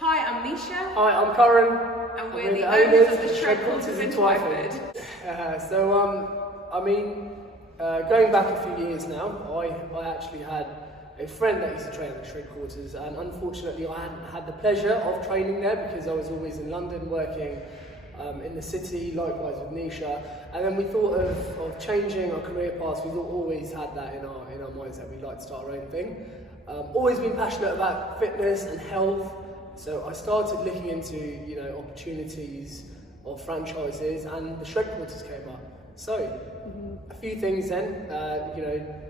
Hi, I'm Nisha. Hi, I'm Karan. And we're the owners of the Shredquarters Twyford. Going back a few years now, I actually had a friend that used to train at the Shredquarters, and unfortunately I hadn't had the pleasure of training there because I was always in London working in the city, likewise with Nisha. And then we thought of changing our career paths. We've always had that in our minds that we'd like to start our own thing. Always been passionate about fitness and health, so I started looking into opportunities of franchises, and the Shredquarters came up. So a few things then,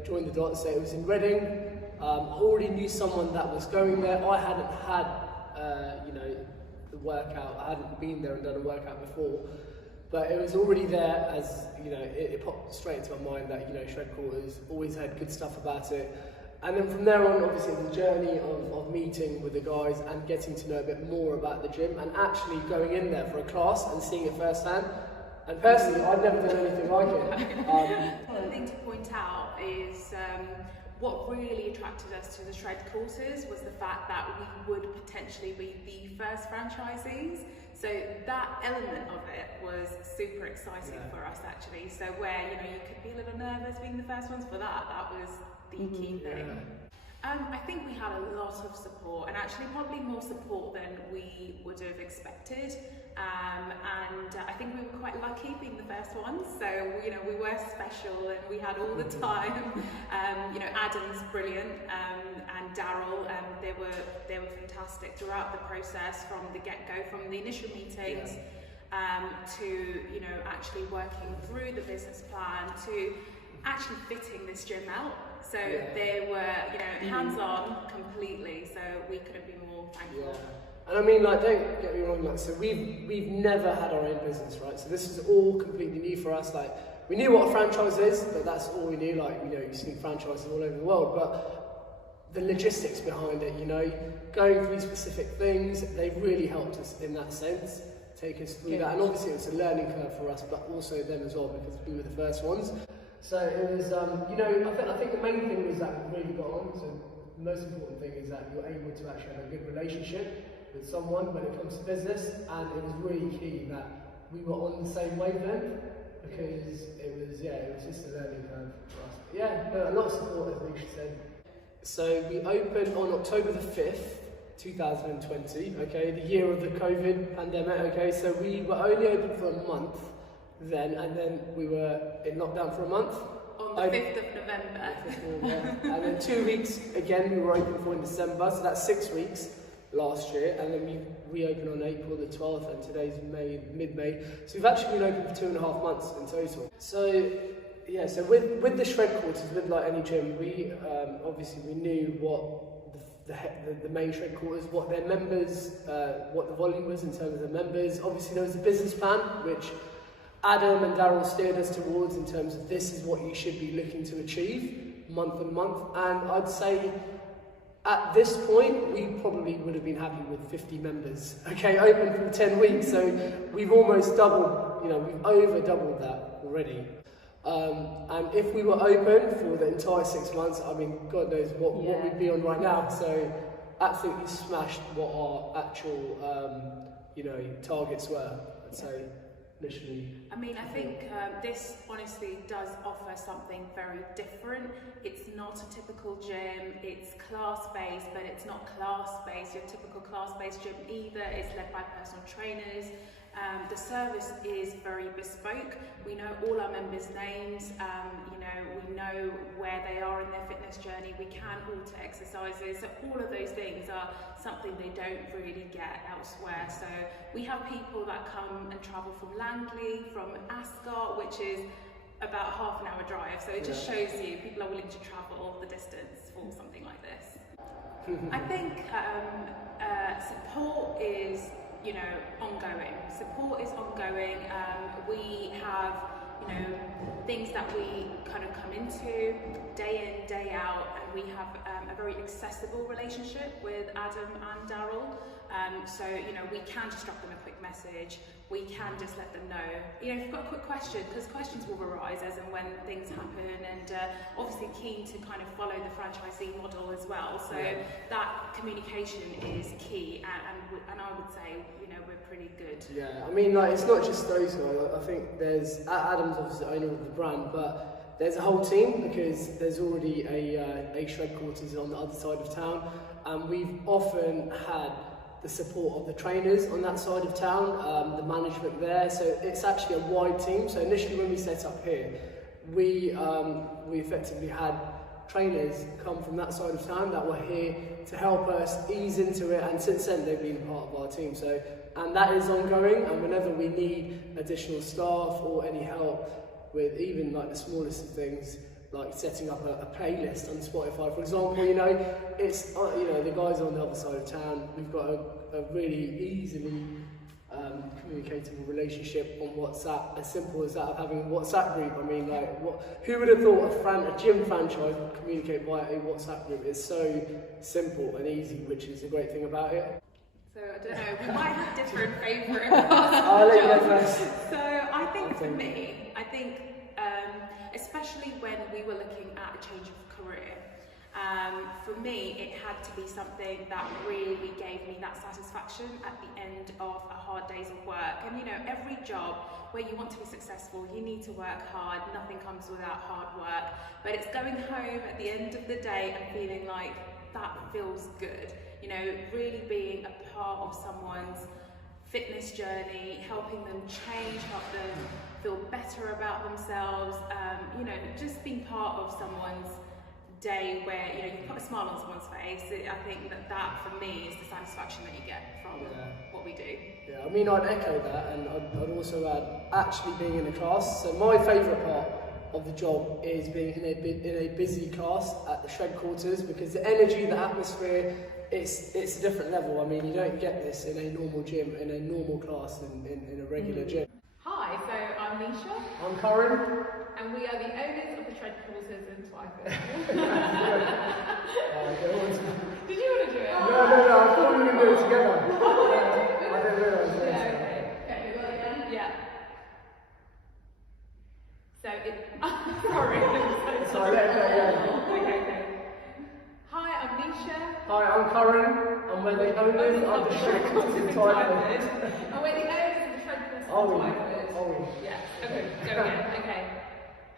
joined the dots. So it was in Reading. I already knew someone that was going there. I hadn't had the workout. I hadn't been there and done a workout before, but it was already there. As it popped straight into my mind that Shredquarters always had good stuff about it. And then from there on, obviously, the journey of meeting with the guys and getting to know a bit more about the gym and actually going in there for a class and seeing it firsthand. And personally, I'd never done anything like it. The thing to point out is what really attracted us to the Shredquarters was the fact that we would potentially be the first franchisees. So that element of it was super exciting for us, actually. So where you could be a little nervous being the first ones, for that was the key thing. I think we had a lot of support, and actually probably more support than we would have expected. And I think we were quite lucky being the first ones. So we were special, and we had all the time. Adam's brilliant, and Daryl. They were fantastic throughout the process, from the get-go, from the initial meetings. To actually working through the business plan, to actually fitting this gym out. So they were hands-on completely, so we couldn't be more thankful. And I mean, don't get me wrong, so we've never had our own business, right? So this is all completely new for us. We knew what a franchise is, but that's all we knew. You've seen franchises all over the world, but the logistics behind it, going through specific things, they've really helped us in that sense, take us through that. And obviously it's a learning curve for us, but also them as well, because we were the first ones. So it was, I think the main thing was that we really got on. So the most important thing is that you're able to actually have a good relationship with someone when it comes to business, and it was really key that we were on the same wavelength, because it was just a learning curve for us. But a lot of support, as Nisha said. So we opened on October the 5th, 2020, the year of the COVID pandemic, so we were only open for a month then, and then we were in lockdown for a month. On the 5th of November. And then 2 weeks again we were open for in December, so that's 6 weeks last year, and then we reopened on April the 12th, and today's mid-May. So we've actually been open for 2.5 months in total. So so with the Shredquarters, with any gym, we obviously we knew what the main Shredquarters, what their members, what the volume was in terms of the members. Obviously there was a business plan which Adam and Daryl steered us towards, in terms of this is what you should be looking to achieve month on month. And I'd say at this point we probably would have been happy with 50 members, open for 10 weeks. So we've almost doubled, we've over doubled that already. And if we were open for the entire 6 months, I mean, God knows what we'd be on right now. So absolutely smashed what our actual, targets were, I'd say, initially. I mean, I think this honestly does offer something very different. It's not a typical gym, it's class-based, but it's not class-based, your typical class-based gym either. It's led by personal trainers. The service is very bespoke. We know all our members' names, we know where they are in their fitness journey. We can alter exercises. So all of those things are something they don't really get elsewhere. So we have people that come and travel from Langley, from Ascot, which is about a half-an-hour drive. So it just shows you people are willing to travel the distance for something like this. I think support is ongoing. Support is ongoing. We have, things that we kind of come into day in, day out, and we have a very accessible relationship with Adam and Daryl. So, you know, we can just drop them a quick message. We can just let them know, you know, if you've got a quick question, because questions will arise as and when things happen, and obviously keen to kind of follow the franchisee model as well. So that communication is key, and I would say, you know, we're pretty good. Yeah, I mean, like, it's not just those guys. I think there's, Adam's obviously the owner of the brand, but there's a whole team, because there's already a Shredquarters on the other side of town, and we've often had the support of the trainers on that side of town, the management there, so it's actually a wide team. So initially when we set up here, we effectively had trainers come from that side of town that were here to help us ease into it, and since then they've been a part of our team. So, and that is ongoing, and whenever we need additional staff or any help with even like the smallest of things, like setting up a playlist on Spotify, for example, you know, it's, you know, the guys on the other side of town, we've got a really easily communicatable relationship on WhatsApp, as simple as that of having a WhatsApp group. I mean, like, who would have thought a gym franchise would communicate via a WhatsApp group? It's so simple and easy, which is the great thing about it. So I don't know, we might have different favourite parts of I'll the let you job. go first. So I think for me, especially when we were looking at a change of career, for me it had to be something that really gave me that satisfaction at the end of a hard day's of work. And you know, every job where you want to be successful, you need to work hard, nothing comes without hard work, but it's going home at the end of the day and feeling like that feels good. You know, really being a part of someone's fitness journey, helping them change, help them feel better about themselves, you know, just being part of someone's day where, you know, you put a smile on someone's face. I think that for me is the satisfaction that you get from what we do. Yeah, I mean, I'd echo that, and I'd also add actually being in a class. So my favourite part of the job is being in a busy class at the Shredquarters, because the energy, the atmosphere, it's a different level. I mean, you don't get this in a normal gym, in a normal class, in a regular gym. Hi, so I'm Nisha. I'm Karan. And we are the owners of the Shredquarters Twyford. Did you want to do it? No, I thought we were going to do it together. I didn't realise this. Okay, well again? Yeah. So sorry. Sorry, let it go, Okay. Hi, I'm Nisha. Hi, I'm Karan, and we're the owners of the Shredquarters Twyford. And we're the owners of the Shredquarters Twyford. Yeah, okay, go again, okay.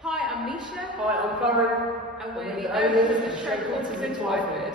Hi, I'm Nisha. Hi, I'm Karan. And we're the owners of the Shredquarters Twyford.